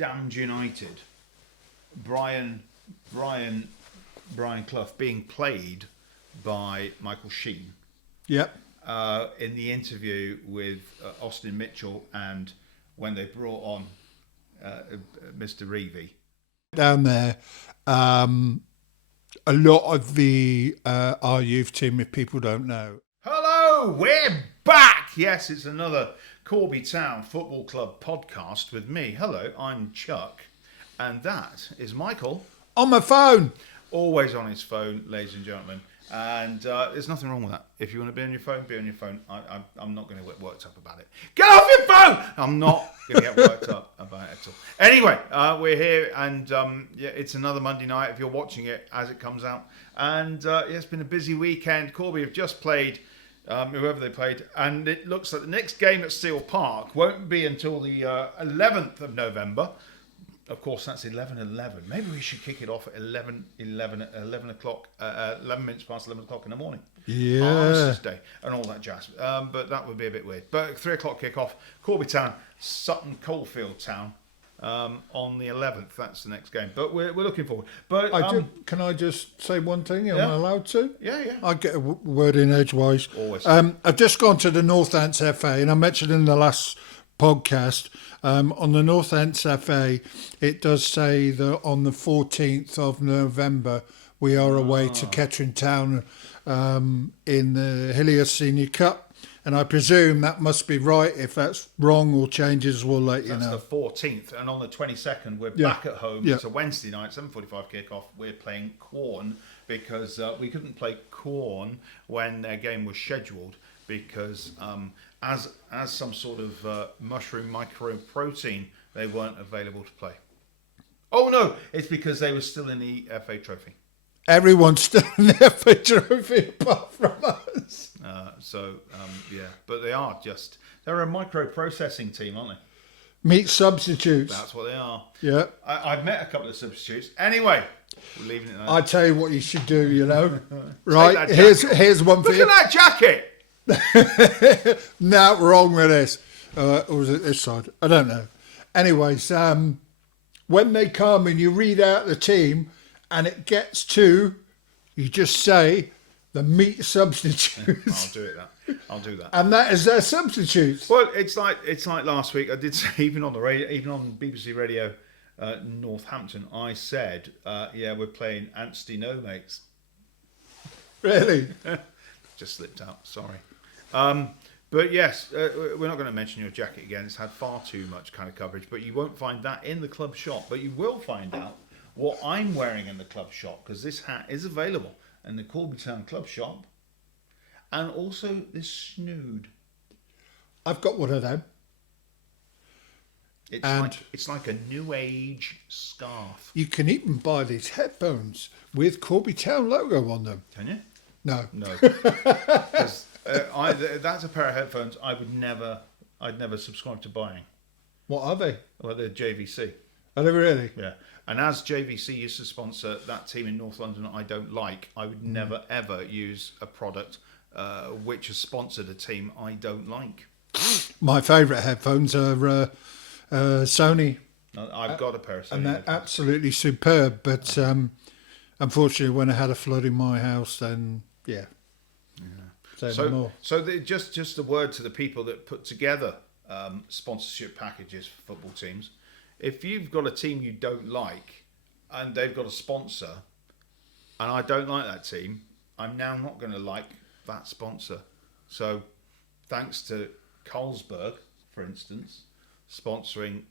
Damned United, Brian Clough being played by Michael Sheen. Yep. In the interview with Austin Mitchell, and when they brought on Mr. Reevy. Down there, a lot of our youth team, if people don't know. Hello, we're back! Yes, it's another Corby Town Football Club podcast with me. Hello, I'm Chuck, and that is Michael. On my phone! Always on his phone, ladies and gentlemen. And there's nothing wrong with that. If you want to be on your phone, be on your phone. I'm not going to get worked up about it. Get off your phone! I'm not going to get worked up about it at all. Anyway, we're here, and it's another Monday night if you're watching it as it comes out. And it's been a busy weekend. Corby have just played, whoever they played, and it looks like the next game at Steel Park won't be until the 11th of November. Of course, that's 11:11. Maybe we should kick it off at 11 o'clock, 11 minutes past 11 o'clock in the morning. Yeah. Armistice Day and all that jazz. But that would be a bit weird. But 3 o'clock kick-off, Corby Town, Sutton Coldfield Town on the 11th. That's the next game. But we're looking forward. But can I just say one thing? Am Yeah. I allowed to? Yeah. I get a word in edgewise. Always. I've just gone to the Northamptonshire FA, and I mentioned in the last podcast, on the Northamptonshire FA, it does say that on the 14th of November we are away to Kettering Town in the Hillier Senior Cup, and I presume that must be right. If that's wrong or changes, we'll let you know. That's the 14th, and on the 22nd we're back at home. Yeah. It's a Wednesday night, 7:45 kick-off. We're playing Quorn because we couldn't play Quorn when their game was scheduled because as some sort of mushroom microprotein, they weren't available to play. Oh no, it's because they were still in the FA Trophy. Everyone's still in the FA Trophy apart from us. But they're a microprocessing team, aren't they? Meat substitutes. That's what they are. Yeah. I've met a couple of substitutes. Anyway, we're leaving it there. I tell you what you should do, you know. Take Right, that jacket. here's one for Look you. at that jacket! No, wrong with this. Or was it this side? I don't know. Anyways, when they come and you read out the team and it gets to, you just say the meat substitutes. I'll do that. And that is their substitutes. Well, it's like last week. I did say even on the radio, even on BBC Radio Northampton, I said, we're playing Anstey No Mates. Really? Just slipped out. Sorry. But yes, we're not going to mention your jacket again. It's had far too much kind of coverage, but you won't find that in the club shop. But you will find out what I'm wearing in the club shop, because this hat is available in the Corby Town club shop, and also this snood. I've got one of them. It's like a new age scarf. You can even buy these headphones with Corby Town logo on them. Can you? No. No. 'Cause, that's a pair of headphones I'd never subscribe to buying. What are they? Well, they're JVC. Are they really? Yeah. And as JVC used to sponsor that team in North London I don't like, I would never ever use a product which has sponsored a team I don't like. My favourite headphones are Sony. I've got a pair of Sony And they're headphones. absolutely superb. But unfortunately, when I had a flood in my house, then, yeah. Say no more. So just a word to the people that put together sponsorship packages for football teams. If you've got a team you don't like and they've got a sponsor, and I don't like that team, I'm now not going to like that sponsor. So thanks to Carlsberg, for instance, sponsoring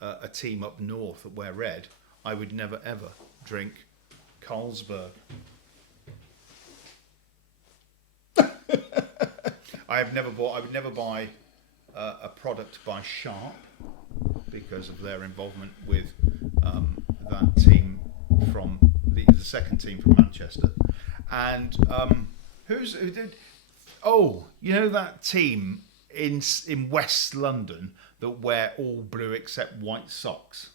a team up north that wear red, I would never ever drink Carlsberg. I would never buy a product by Sharp because of their involvement with that team from the second team from Manchester. And who did? Oh, you know that team in West London that wear all blue except white socks?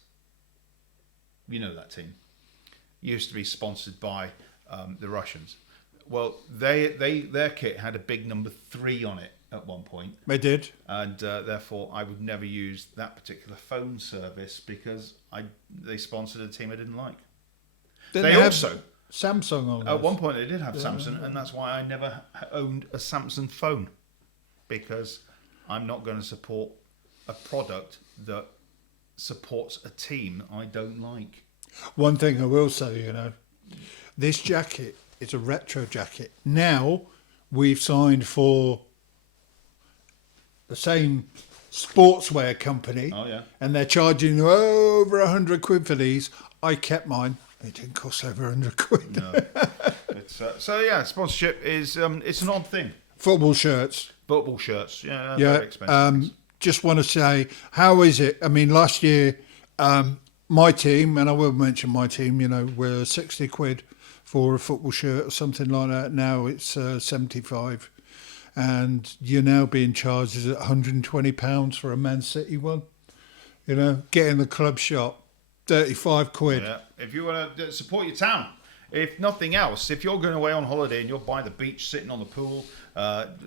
You know that team. Used to be sponsored by the Russians. Well, their kit had a big number 3 on it, at one point. They did. And therefore, I would never use that particular phone service because they sponsored a team I didn't like. Didn't They have also, Samsung on at this? one point, they did have Samsung, and that's why I never owned a Samsung phone, because I'm not going to support a product that supports a team I don't like. One thing I will say, this jacket is a retro jacket. Now we've signed for the same sportswear company. Oh, yeah. And they're charging over 100 quid for these. I kept mine. It didn't cost over 100 quid. No. It's, sponsorship is it's an odd thing. Football shirts. Football shirts, very expensive. Just want to say, how is it? I mean, last year, my team, and I will mention my team, were 60 quid for a football shirt or something like that. Now it's 75. And you're now being charged at £120 for a Man City one. Get in the club shop, 35 quid. Yeah. If you want to support your town, if nothing else, if you're going away on holiday and you're by the beach, sitting on the pool,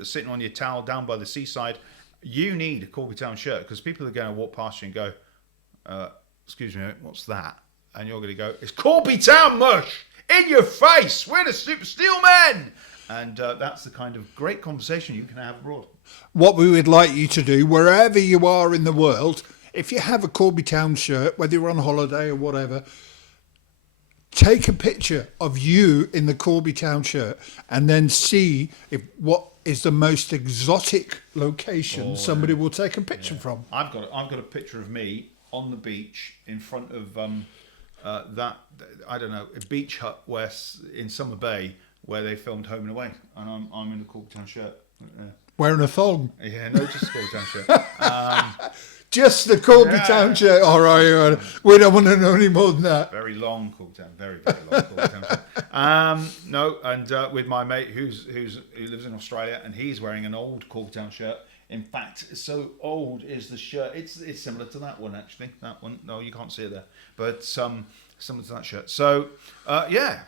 sitting on your towel down by the seaside, you need a Corby Town shirt, because people are going to walk past you and go, excuse me, what's that? And you're going to go, it's Corby Town mush! In your face! We're the Super Steel Men! And that's the kind of great conversation you can have abroad. What we would like you to do, wherever you are in the world, if you have a Corby Town shirt, whether you're on holiday or whatever, take a picture of you in the Corby Town shirt and then see what is the most exotic location somebody will take a picture from. I've got a picture of me on the beach in front of a beach hut in Summer Bay where they filmed Home and Away, and I'm in the Corby Town shirt. Wearing a thong. Yeah, no, just a Corby Town shirt. Just the Corby Town shirt. All right, we don't want to know any more than that. Very long Corby Town, very long Corby Town shirt. With my mate who lives in Australia, and he's wearing an old Corby Town shirt. In fact, so old is the shirt. It's similar to that one, actually. That one, no, you can't see it there, but similar to that shirt. So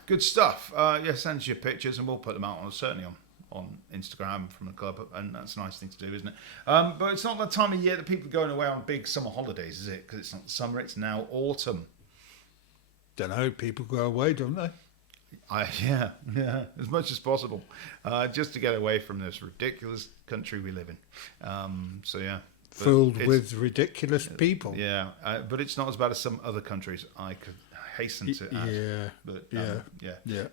good stuff. Send us your pictures and we'll put them out certainly on Instagram from the club, and that's a nice thing to do, isn't it? But it's not the time of year that people are going away on big summer holidays, is it? Because it's not summer, it's now autumn. Don't know, people go away, don't they? Yeah, as much as possible, just to get away from this ridiculous country we live in. Filled with ridiculous people. Yeah, but it's not as bad as some other countries, I could hasten to add.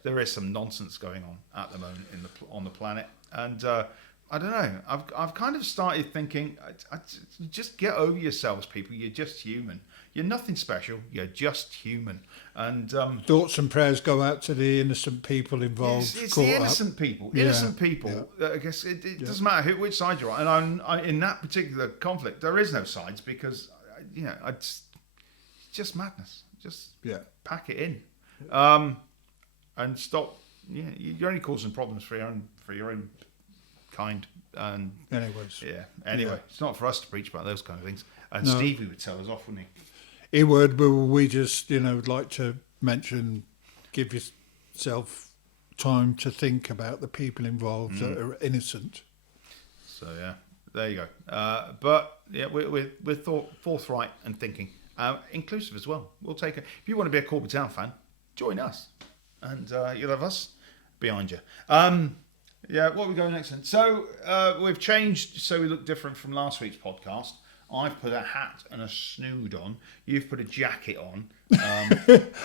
There is some nonsense going on at the moment on the planet, and I don't know. I've kind of started thinking, just get over yourselves, people. You're just human. You're nothing special. You're just human. And thoughts and prayers go out to the innocent people involved. It's the innocent people. Innocent people. Yeah. I guess it doesn't matter which side you're on. And I, in that particular conflict, there is no sides, because it's just madness. Just pack it in, and stop. Yeah, you're only causing problems for your own kind. And anyway, it's not for us to preach about those kind of things. And no. Stevie would tell us off, wouldn't he? He would, but we just would like to mention, give yourself time to think about the people involved that are innocent. So there you go. But we're forthright and thinking. Inclusive as well. We'll take it. If you want to be a Corby Town fan, join us, and you'll have us behind you. What are we going next then? So we've changed, so we look different from last week's podcast. I've put a hat and a snood on. You've put a jacket on.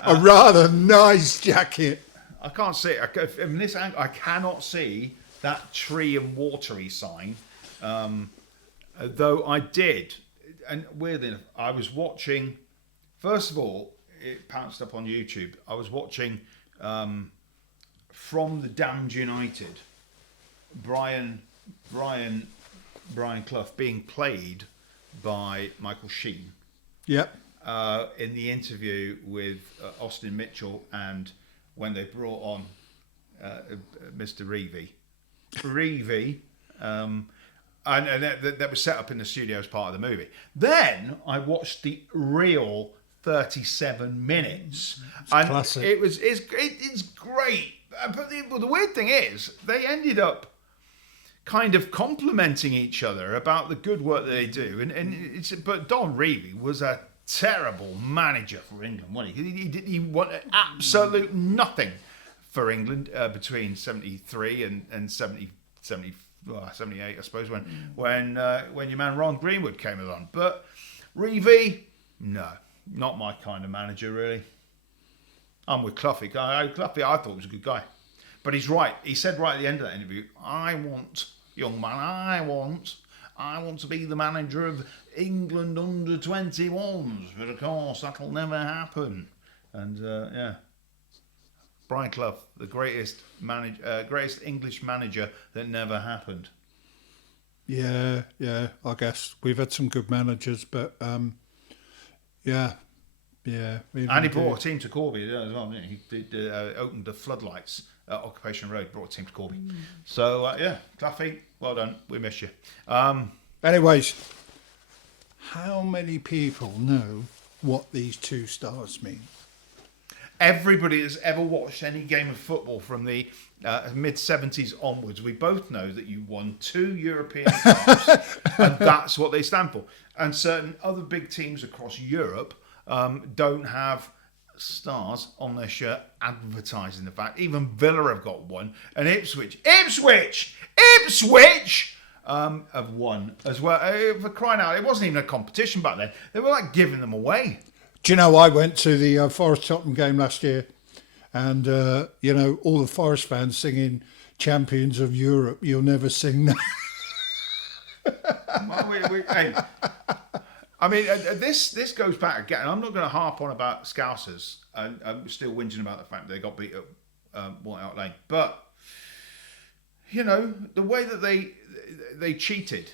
A rather nice jacket. I can't see it. From this angle, I cannot see that tree and watery sign. Though I did. And weirdly enough, I was watching. First of all, it pounced up on YouTube. I was watching From the Damned United, Brian Clough being played by Michael Sheen. Yep. In the interview with Austin Mitchell, and when they brought on Mr. Reevy. And that was set up in the studio as part of the movie. Then I watched the real 37 minutes. And classic. It's great. But the weird thing is, they ended up kind of complimenting each other about the good work that they do. But Don Revie was a terrible manager for England, wasn't he? He wanted absolute nothing for England between 73 and 78, I suppose, when your man Ron Greenwood came along. But Revie, no, not my kind of manager, really. I'm with Cloughie. Cloughie, I thought he was a good guy. But he's right. He said right at the end of that interview, young man, I want to be the manager of England under 21s. But of course, that'll never happen. And Brian Clough, the greatest English manager that never happened. Yeah, I guess we've had some good managers, but yeah. And he brought a team to Corby as well, didn't he? He did, opened the floodlights at Occupation Road, brought a team to Corby. So, Cloughie, well done. We miss you. Anyways, how many people know what these 2 stars mean? Everybody that's ever watched any game of football from the mid-70s onwards, we both know that you won 2 European Cups, and that's what they stand for. And certain other big teams across Europe don't have stars on their shirt advertising the fact. Even Villa have got one, and Ipswich have won as well. For crying out, it wasn't even a competition back then. They were like giving them away. Do you know, I went to the Forest Tottenham game last year, and all the Forest fans singing "Champions of Europe." You'll never sing that. Hey, I mean, this goes back again. I'm not going to harp on about Scousers, and I'm still whinging about the fact that they got beat at White Hart Lane. But the way that they cheated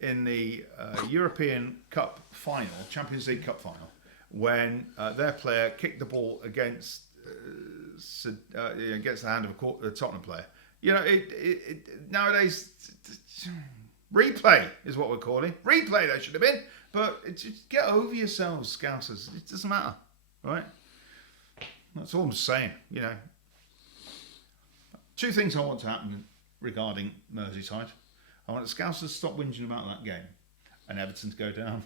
in the European Cup final, Champions League Cup final, when their player kicked the ball against the hand of a Tottenham player. Nowadays, replay is what we're calling. Replay that should have been. But just get over yourselves, Scousers. It doesn't matter, right? That's all I'm saying, 2 things I want to happen regarding Merseyside. I want the Scousers to stop whinging about that game and Everton to go down.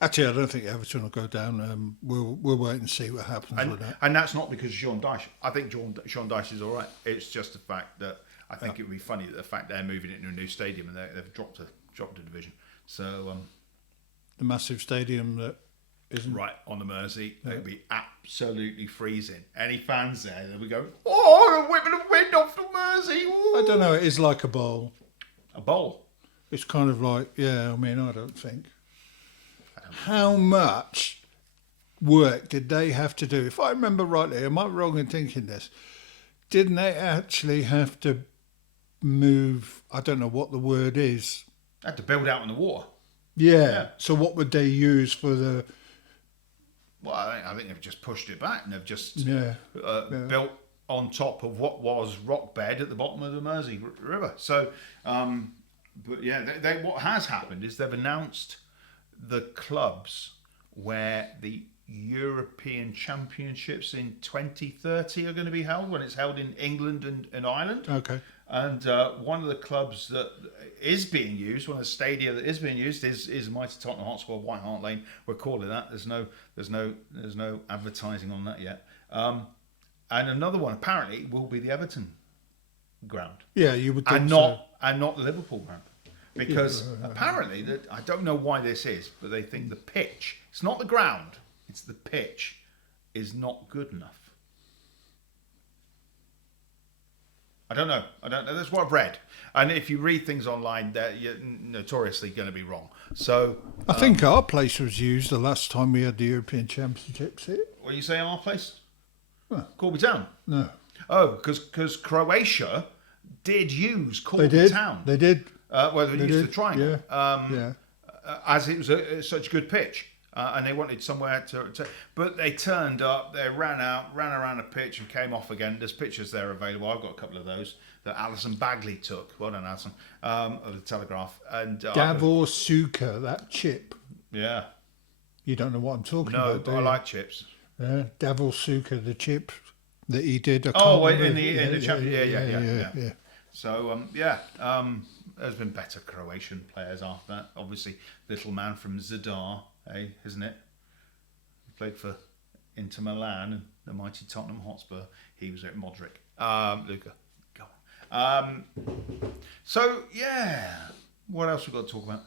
Actually, I don't think Everton will go down. We'll wait and see what happens with that. And that's not because of Sean Dyche. I think Sean Dyche is all right. It's just the fact that I think it would be funny that the fact they're moving it into a new stadium and they've dropped a division. So the massive stadium that isn't right on the Mersey, it'd be absolutely freezing. Any fans there, they'll be going, "Oh, the whipping of wind off the Mersey." Ooh. I don't know. It is like a bowl. A bowl. It's kind of like, I don't think. How much work did they have to do? If I remember rightly, am I wrong in thinking this? Didn't they actually have to move? I don't know what the word is. They had to build out in the water. Yeah. So what would they use for the? Well, I think they've just pushed it back and they've just built on top of what was rock bed at the bottom of the Mersey River. So, what has happened is they've announced the clubs where the European Championships in 2030 are going to be held, when it's held in England and Ireland. Okay. And one of the clubs that is being used, one of the stadia that is being used, is mighty Tottenham Hotspur, White Hart Lane. We're calling that. There's no advertising on that yet. And another one apparently will be the Everton ground. Yeah, you would think and not the Liverpool ground. Because apparently, I don't know why this is, but they think the pitch, it's not the ground, it's the pitch, is not good enough. I don't know. That's what I've read. And if you read things online, you're notoriously going to be wrong. So I think our place was used the last time we had the European Championships here. When you say our place? Corby Town? No. Oh, because Croatia did use Corby Town. They did. They used the triangle. Yeah. As it was such a good pitch. And they wanted somewhere to... But they turned up, they ran around the pitch and came off again. There's pictures there available. I've got a couple of those that Alison Bagley took. Well done, Alison. Of the Telegraph. And Davor Suker, that chip. Yeah. You don't know what I'm talking about, do but you? I like chips. Yeah, Davor Suker, the chip. that he did. I Oh, can't wait, remember. in the Champions, yeah. So there's been better Croatian players after that. Obviously, little man from Zadar, isn't it? He played for Inter Milan and the mighty Tottenham Hotspur. He was at Modric. Luca, go on. So yeah, what else we got to talk about?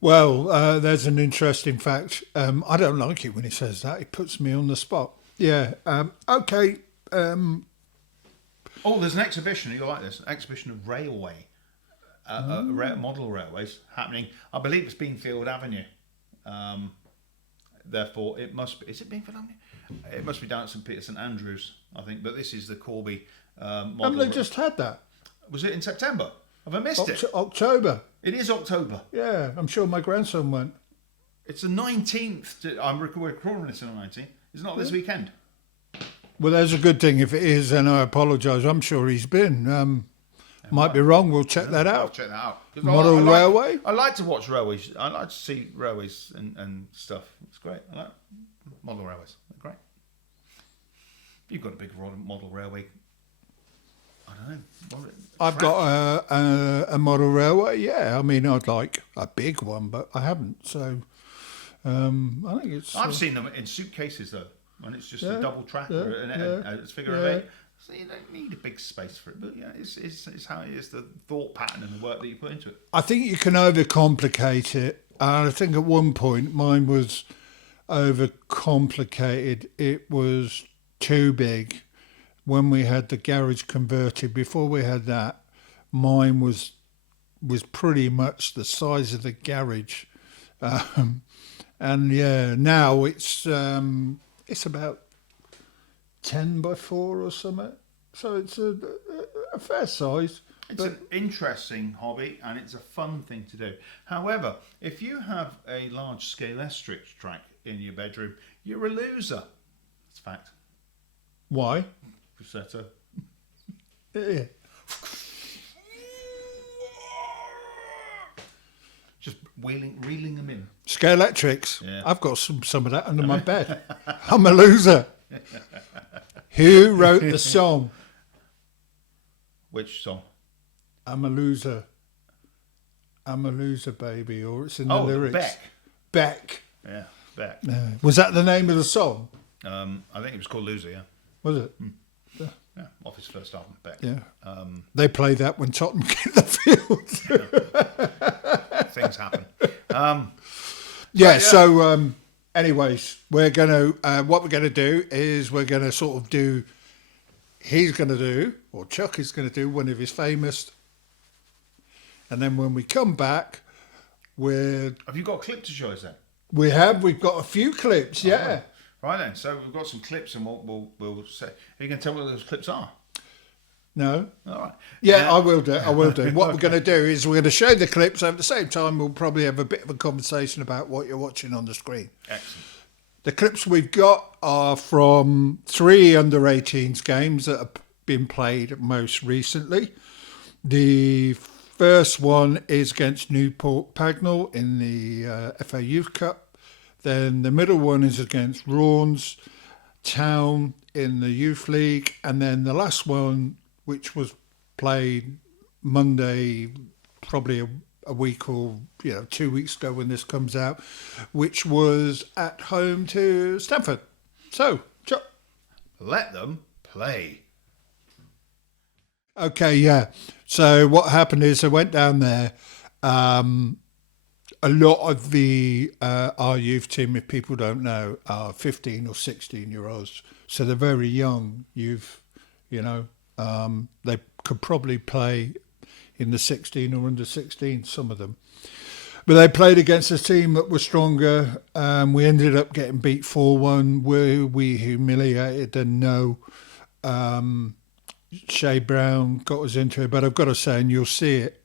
Well, there's an interesting fact. I don't like it when he says that. He puts me on the spot. Yeah. Okay. Oh, there's an exhibition. You'll like this. An exhibition of railway, model railways happening. I believe it's Beanfield Avenue. Therefore, it must be. Is it Beanfield Avenue? It must be down at St Andrews, I think. But this is the Corby model. Haven't they just had that? Was it in September? Have I missed it? October. It is October. Yeah, I'm sure my grandson went. It's the 19th. We're recording this on the 19th. It's not this weekend. Well, that's a good thing if it is, and I apologise. I'm sure he's been. Might be wrong. We'll check that I'll out. check that out. Model railway? I like to watch railways. I like to see railways and stuff. It's great. I like model railways. They're great. You've got a big model railway. I don't know. I've got a model railway. Yeah, I mean, I'd like a big one, but I haven't. So I think it's. I've seen them in suitcases though, and it's just a double track and it's figure of 8. So you don't need a big space for it, but yeah, it's how it is, the thought pattern and the work that you put into it. I think you can overcomplicate it. And I think at one point mine was overcomplicated. It was too big. When we had the garage converted, before we had that, mine was pretty much the size of the garage. And yeah, now it's about 10 by 4 or something. So it's a fair size. It's an interesting hobby and it's a fun thing to do. However, if you have a large scale S-Strix track in your bedroom, you're a loser. That's a fact. Why? Prosecco. Yeah. Just reeling them in. Scale electrics. Yeah. I've got some of that under my bed. I'm a loser. Who wrote the song? Which song? I'm a loser. I'm a loser, baby. Or it's in the lyrics. Beck. Beck. Yeah, Beck. Was that the name of the song? I think it was called Loser, yeah. Was it? Yeah, off his first album, Beck. Yeah. They play that when Tottenham get the field. Things happen. So anyways, we're going to, what we're going to do is we're going to sort of do, he's going to do, or Chuck is going to do one of his famous, and then when we come back, Have you got a clip to show us then? We've got a few clips, yeah. Right then, so we've got some clips and we'll say, are you going to tell me what those clips are? No. All right. Yeah, I will do. What we're going to do is we're going to show the clips. At the same time, we'll probably have a bit of a conversation about what you're watching on the screen. Excellent. The clips we've got are from 3 under-18s games that have been played most recently. The first one is against Newport Pagnell in the FA Youth Cup. Then the middle one is against Corby Town in the Youth League. And then the last one, which was played Monday, probably a week or 2 weeks ago when this comes out, which was at home to Stamford. So, Chuck. Let them play. Okay, yeah. So what happened is I went down there. A lot of our youth team, if people don't know, are 15 or 16-year-olds. So they're very young youth, They could probably play in the 16 or under 16, some of them. But they played against a team that was stronger. We ended up getting beat 4-1. We humiliated and Shea Brown got us into it. But I've got to say, and you'll see it,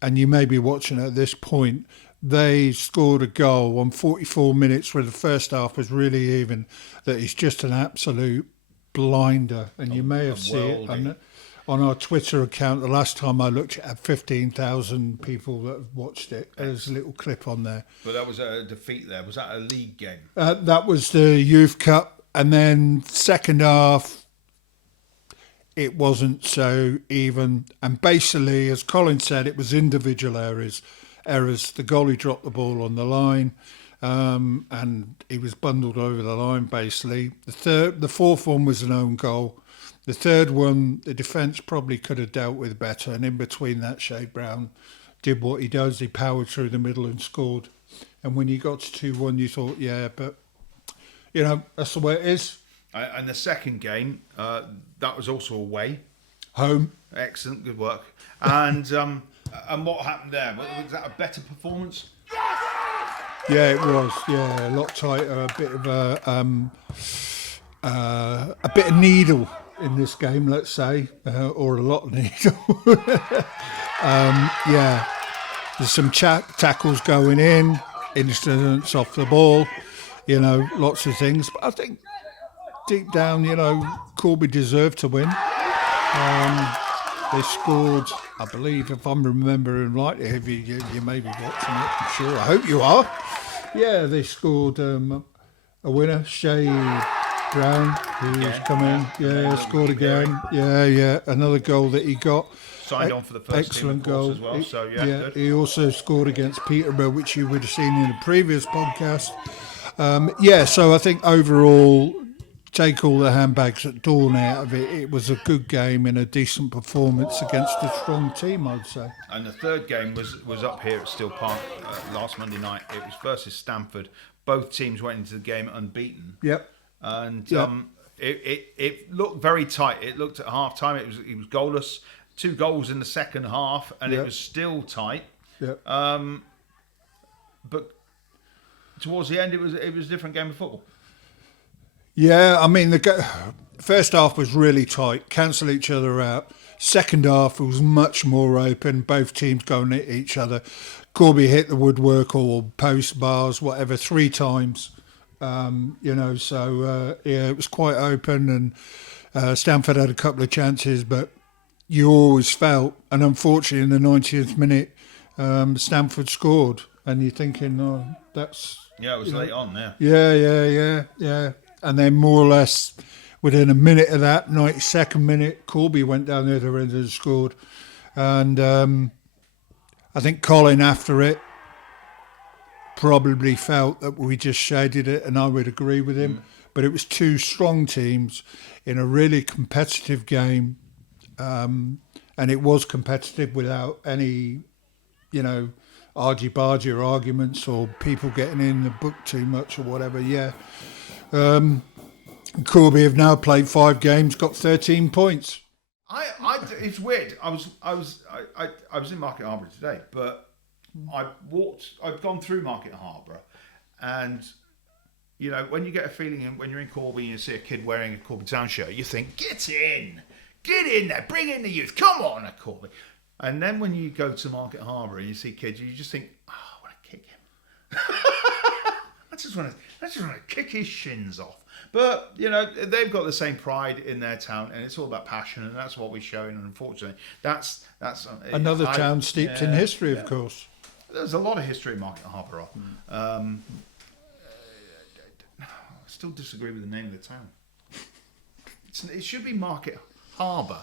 and you may be watching at this point, they scored a goal on 44 minutes where the first half was really even, that is just an absolute blinder. And you may have seen it on our Twitter account. The last time I looked, it had 15,000 people that have watched it. There's a little clip on there. But that was a defeat there. Was that a league game? That was the Youth Cup. And then second half, it wasn't so even. And basically, as Colin said, it was individual errors. The goalie dropped the ball on the line, and he was bundled over the line, basically. The fourth one was an own goal. The third one, the defence probably could have dealt with better. And in between that, Shea Brown did what he does. He powered through the middle and scored. And when you got to 2-1, you thought, yeah, but, that's the way it is. And the second game, that was also away. Home. Excellent, good work. And what happened there? Was that a better performance? Yeah, it was. Yeah, a lot tighter. A bit of needle in this game, let's say, or a lot of needle. Yeah, there's some tackles going in, incidents off the ball, lots of things. But I think deep down, Corby deserved to win. They scored, I believe, if I'm remembering rightly, if you may be watching it, I'm sure. I hope you are. Yeah, they scored a winner, Shea Brown, who's come in. Yeah, scored again. Yeah, another goal that he got. Signed on for the first excellent team, of course, goal as well. So good. He also scored against Peterborough, which you would have seen in the previous podcast. So I think overall, take all the handbags at dawn out of it. It was a good game and a decent performance against a strong team, I'd say. And the third game was up here at Steel Park last Monday night. It was versus Stamford. Both teams went into the game unbeaten. Yep. And it looked very tight. It looked at half time. It was goalless. 2 goals in the second half, and it was still tight. Yep. But towards the end, it was a different game of football. Yeah, I mean, the first half was really tight, cancel each other out. Second half was much more open, both teams going at each other. Corby hit the woodwork or post bars, whatever, 3 times. It was quite open, and Stamford had a couple of chances, but you always felt, and unfortunately in the 90th minute, Stamford scored, and you're thinking, oh, that's... Yeah, it was late on there. Yeah. And then more or less within a minute of that, 92nd minute, Corby went down the other end and scored. And I think Colin, after it, probably felt that we just shaded it, and I would agree with him. But it was 2 strong teams in a really competitive game. And it was competitive without any, argy-bargy or arguments or people getting in the book too much or whatever, yeah. Corby have now played 5 games, got 13 points. It's weird. I was in Market Harbour today, but I've gone through Market Harbour, and when you get a feeling, when you're in Corby and you see a kid wearing a Corby Town shirt, you think, get in there, bring in the youth, come on, Corby. And then when you go to Market Harbour and you see kids, you just think, oh, I want to kick him. I just want to kick his shins off. But, they've got the same pride in their town, and it's all about passion, and that's what we're showing. And unfortunately, that's another town steeped in history, of course. There's a lot of history in Market Harbour. I still disagree with the name of the town. It should be Market Harbour.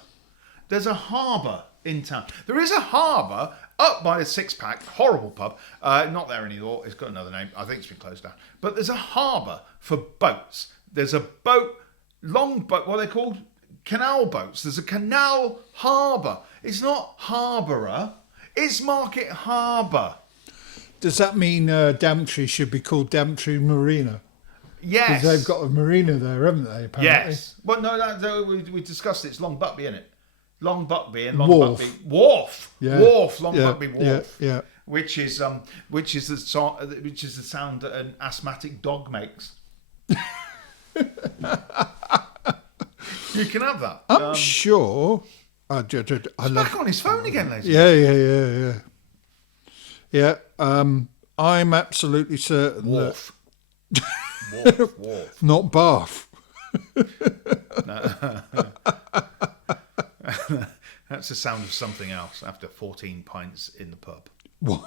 There's a harbour in town. There is a harbour up by the Six Pack, horrible pub. Not there anymore. It's got another name. I think it's been closed down. But there's a harbour for boats. There's a boat, long boat. What are they called? Canal boats. There's a canal harbour. It's not harbourer. It's Market Harbour. Does that mean Daventry should be called Daventry Marina? Yes. Because they've got a marina there, haven't they, apparently? Yes. Well, no, we discussed it. It's Long Buckby, isn't it? Long Buckby and Long Wharf. Buckby Wharf. Yeah. Wharf. Long Buckby Wharf. Yeah. Which is the sound that an asthmatic dog makes. You can have that. I'm sure. I love. Back on his phone again, ladies. Yeah. I'm absolutely certain Wharf. Wharf. Not Bath. That's the sound of something else after 14 pints in the pub. What?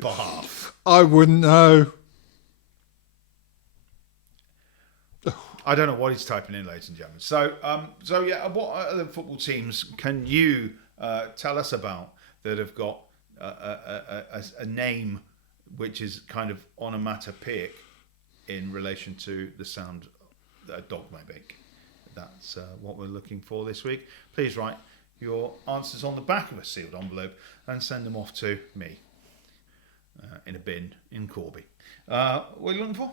Bath. I wouldn't know. I don't know what he's typing in, ladies and gentlemen. So, what other football teams can you tell us about that have got a name which is kind of onomatopoeic in relation to the sound that a dog may make? That's what we're looking for this week. Please write your answers on the back of a sealed envelope and send them off to me in a bin in Corby. What are you looking for?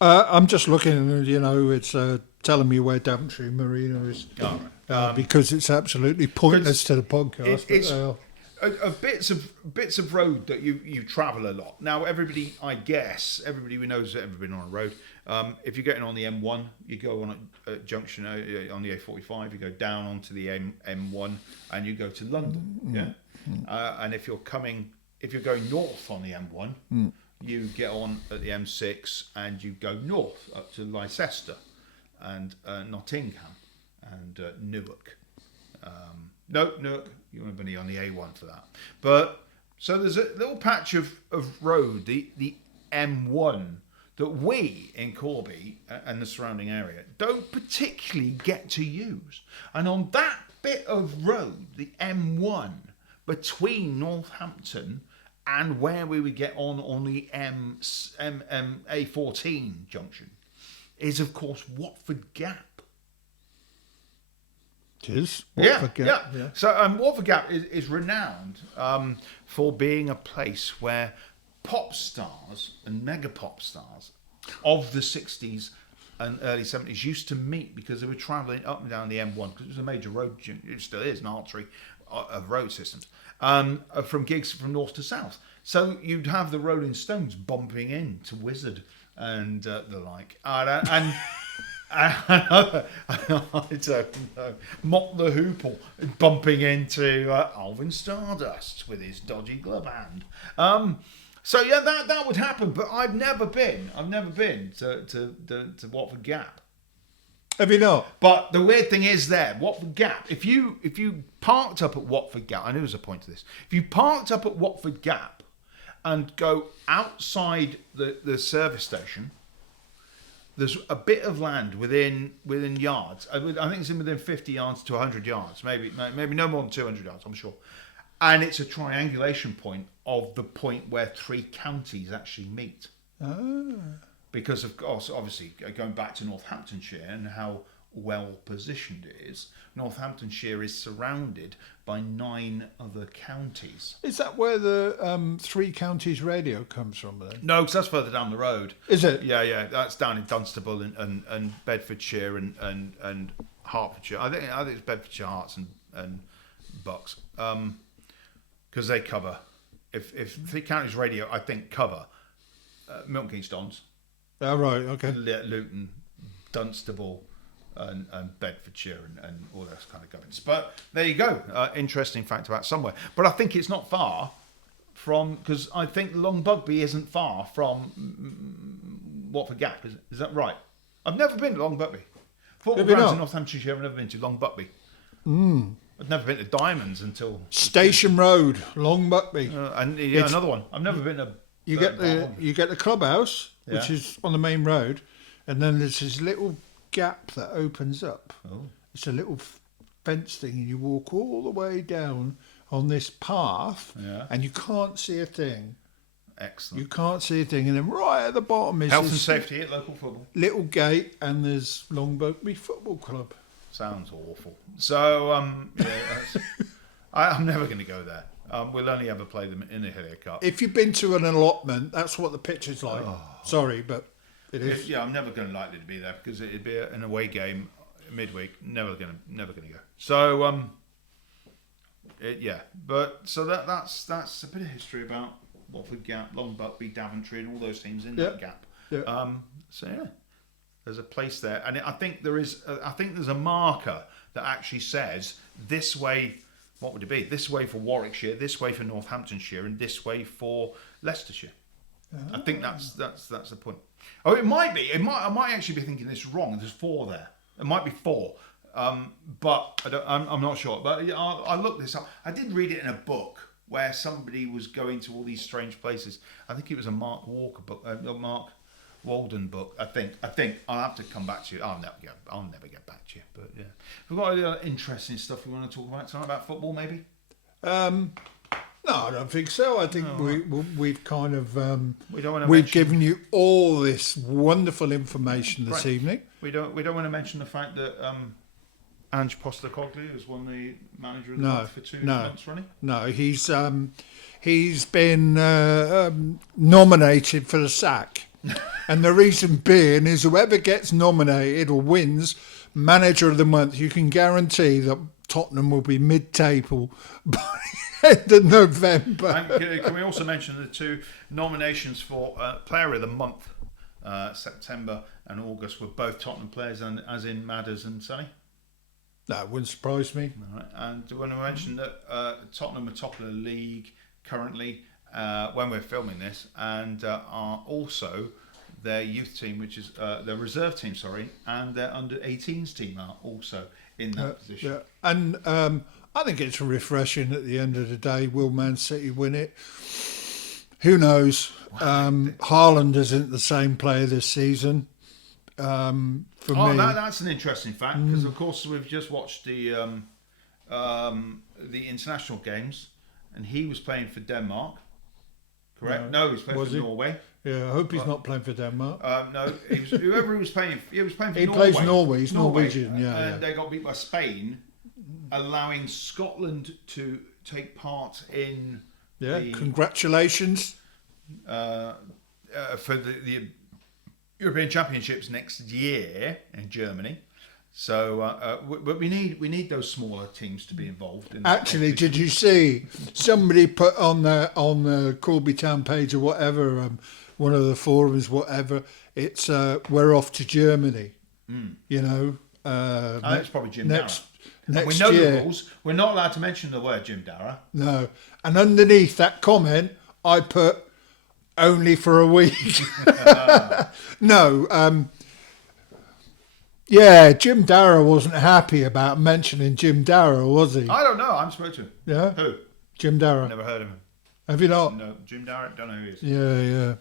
I'm just looking, it's telling me where Daventry Marina is. Oh, right. Because it's absolutely pointless to the podcast. It's bits of road that you travel a lot. Now, everybody we knows that everybody on a road. If you're getting on the M1, you go on a junction on the A45, you go down onto the M1 and you go to London. And if you're going north on the M1, you get on at the M6 and you go north up to Leicester and Nottingham and Newark. Newark, you want to be on the A1 for that. But so there's a little patch of road, the M1, that we in Corby and the surrounding area don't particularly get to use. And on that bit of road, the M1, between Northampton and where we would get on the A14 junction, is of course Watford Gap. It is. Watford Gap. Yeah. So Watford Gap is renowned for being a place where pop stars and mega pop stars of the 60s and early 70s used to meet because they were travelling up and down the M1 because it was a major road, it still is an artery of road systems, from gigs from north to south. So you'd have the Rolling Stones bumping into Wizard and the like. And I don't know, Mock the Hoople bumping into Alvin Stardust with his dodgy glove hand. So yeah, that would happen, but I've never been to Watford Gap. Have you not? But the weird thing is Watford Gap, if you parked up at Watford Gap, I knew there was a point to this. If you parked up at Watford Gap and go outside the service station, there's a bit of land within yards. I think it's within 50 yards to 100 yards, maybe no more than 200 yards, I'm sure. And it's a triangulation point of the point where three counties actually meet. Oh. Because of course, obviously, going back to Northamptonshire and how well positioned it is, Northamptonshire is surrounded by 9 other counties. Is that where the Three Counties radio comes from then? No, because that's further down the road. Is it? Yeah. That's down in Dunstable and Bedfordshire and Hertfordshire. I think it's Bedfordshire, Herts and Bucks. Because they cover, if Three Counties radio, I think, cover Milton Keynes Dons. Oh, right, okay. Luton, Dunstable, and Bedfordshire and all those kind of governments. But there you go. Interesting fact about somewhere. But I think it's not far from, because I think Long Bugby isn't far from Watford Gap. Is that right? I've never been to Long Bugby. Football grounds in Northamptonshire I've never been to. Long Bugby. I've never been to Diamonds until Station Road, Long Bugby. And another one. I've never been to. You get the clubhouse, which is on the main road, and then there's this little gap that opens up. Oh. It's a little fence thing, and you walk all the way down on this path, and you can't see a thing. Excellent. You can't see a thing, and then right at the bottom is health and safety at local football. Little gate, and there's Long Bugby Football Club. Sounds awful. So I'm never going to go there. We'll only ever play them in the Hillier Cup. If you've been to an allotment, that's what the pitch is like. Oh. Sorry, but it is. I'm never going to likely to be there because it'd be an away game midweek. Never going to go. So But so that's a bit of history about Watford Gap, Long Bugby, Daventry, and all those teams in that gap. Yeah. There's a place there, and I think there's a marker that actually says this way. What would it be? This way for Warwickshire, this way for Northamptonshire, and this way for Leicestershire. I think that's the point. Oh, it might be. I might actually be thinking this wrong. There's 4 there. It might be 4, but I'm not sure. But I looked this up. I did read it in a book where somebody was going to all these strange places. I think it was a Mark Walker book. Walden book. I think I'll have to come back to you. I'll never get back to you. But yeah, we've got any other interesting stuff we want to talk about tonight about football, maybe. No, I don't think so. I think we've kind of we've given you all this wonderful information this evening. We don't want to mention the fact that Ange Postecoglou has won the manager of the month for 2 months running. No, he's been nominated for the sack, and the reason being is whoever gets nominated or wins manager of the month, you can guarantee that Tottenham will be mid-table by end of November. And can we also mention the 2 nominations for Player of the Month, September and August, were both Tottenham players, and as in Madders and Sonny? That wouldn't surprise me. All right. And do you want to mention that Tottenham are top of the league currently when we're filming this, and are also their youth team, which is their reserve team, and their under-18s team are also in that position. Yeah. And I think it's refreshing at the end of the day. Will Man City win it? Who knows? Haaland isn't the same player this season. For me, that's an interesting fact, because of course we've just watched the international games, and he was playing for Denmark. Correct? No, he was playing for Norway. Yeah, I hope he's not playing for Denmark. No, whoever he was playing. He was playing for Norway. He plays Norway. He's Norwegian. And they got beat by Spain, allowing Scotland to take part in. Yeah, congratulations. For the European Championships next year in Germany. So, but we need those smaller teams to be involved. Actually, did you see somebody put on the Corby Town page or whatever, one of the forums, whatever? It's we're off to Germany. You know, it's probably Jim next we know year. the rules. We're not allowed to mention the word Jim Darragh. No, and underneath that comment, I put only for a week. No. Yeah, Jim Darragh wasn't happy about mentioning Jim Darragh, was he? I don't know. I'm supposed to. Yeah. Who? Jim Darragh. Never heard of him. Have you not? No, Jim Darragh. Don't know who he is.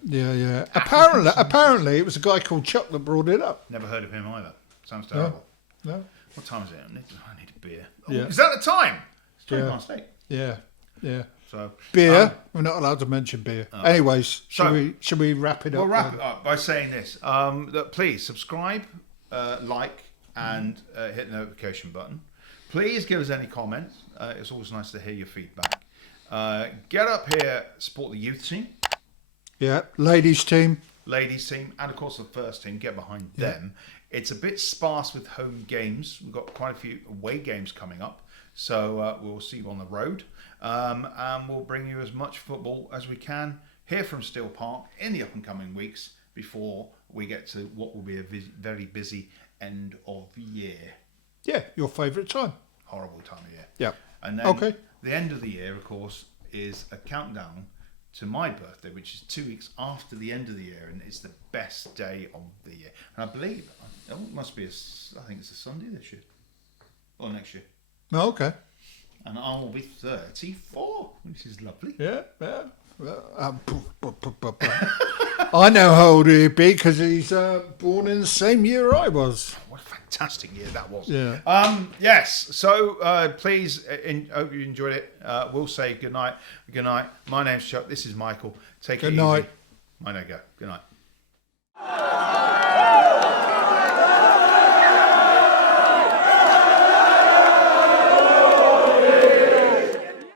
Yeah. Apparently, it was a guy called Chuck that brought it up. Never heard of him either. Sounds terrible. No. What time is it? I need a beer. Yeah. Is that the time? It's 8:20. Yeah. So beer. We're not allowed to mention beer. Anyways, should we wrap it up? We'll wrap it up by saying this: that please subscribe, like, and hit the notification button. Please give us any comments. It's always nice to hear your feedback. Get up here, support the youth team. Yeah, ladies team, and of course the first team. Get behind them. It's a bit sparse with home games. We've got quite a few away games coming up, so we'll see you on the road, and we'll bring you as much football as we can here from Steel Park in the up and coming weeks before we get to what will be a very busy end of the year. Yeah, your favourite time. Horrible time of year. Yeah. And then the end of the year, of course, is a countdown to my birthday, which is 2 weeks after the end of the year, and it's the best day of the year. And I believe it must be I think it's a Sunday this year or next year. Oh, okay. And I will be 34, which is lovely. Yeah. I know how old he'd be because he's born in the same year I was. What a fantastic year that was. Yeah. Yes. So please, hope you enjoyed it. We'll say good night. Good night. My name's Chuck. This is Michael. Take it easy. Good night. Mine I go. Good night.